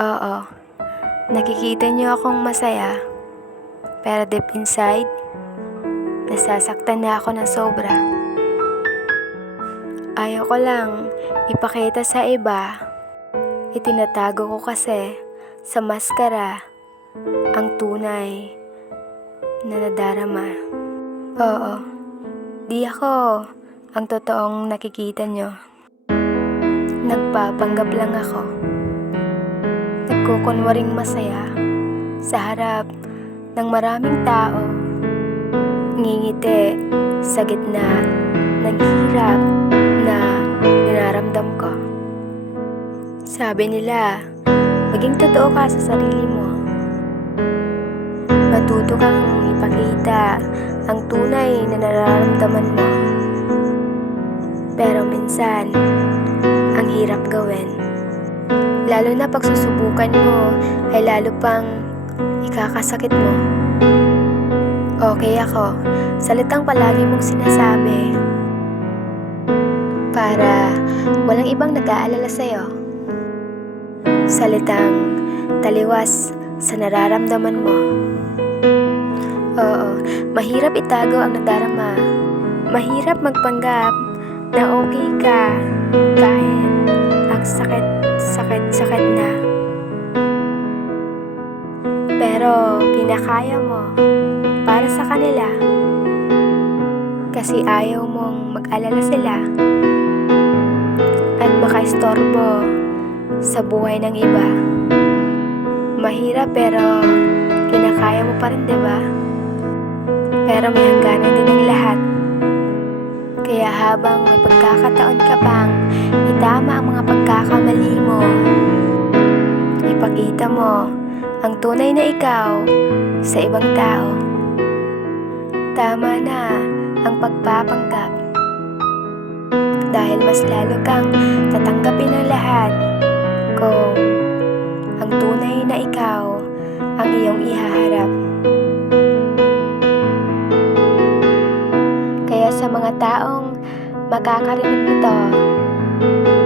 Oo, nakikita niyo akong masaya, pero deep inside, nasasaktan na ako ng sobra. Ayaw ko lang ipakita sa iba, itinatago ko kasi sa maskara ang tunay na nadarama. Oo, di ako ang totoong nakikita niyo. Nagpapanggap lang ako. Nagkukunwaring masaya sa harap ng maraming tao. Ngingiti sa gitna ng hirap na dinaramdam ko. Sabi nila, maging totoo ka sa sarili mo. Matuto kang ipakita ang tunay na nararamdaman mo. Pero minsan, ang hirap gawin. Lalo na pag susubukan mo ay lalo pang ikakasakit mo. Okay ako, salitang palagi mong sinasabi para walang ibang nag-aalala sa'yo. Salitang taliwas sa nararamdaman mo. Oo, mahirap itago ang nadarama. Mahirap magpanggap na okay ka kahit ang sakit na. Pero kinakaya mo para sa kanila kasi ayaw mong mag-alala sila at makaistorbo sa buhay ng iba. Mahirap pero kinakaya mo pa rin, diba? Pero may hangganan din ang lahat. Kaya habang may pagkakataon ka pang itama ang mga pagkakamali mo, ipakita mo ang tunay na ikaw sa ibang tao. Tama na ang pagpapanggap dahil mas lalo kang tatanggapin ng lahat kung ang tunay na ikaw ang iyong ihaharap. Kaya sa mga taong makakarinig nito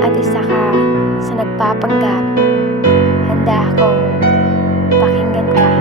at isa ka sa nagpapanggap, handa akong pakinggan ka.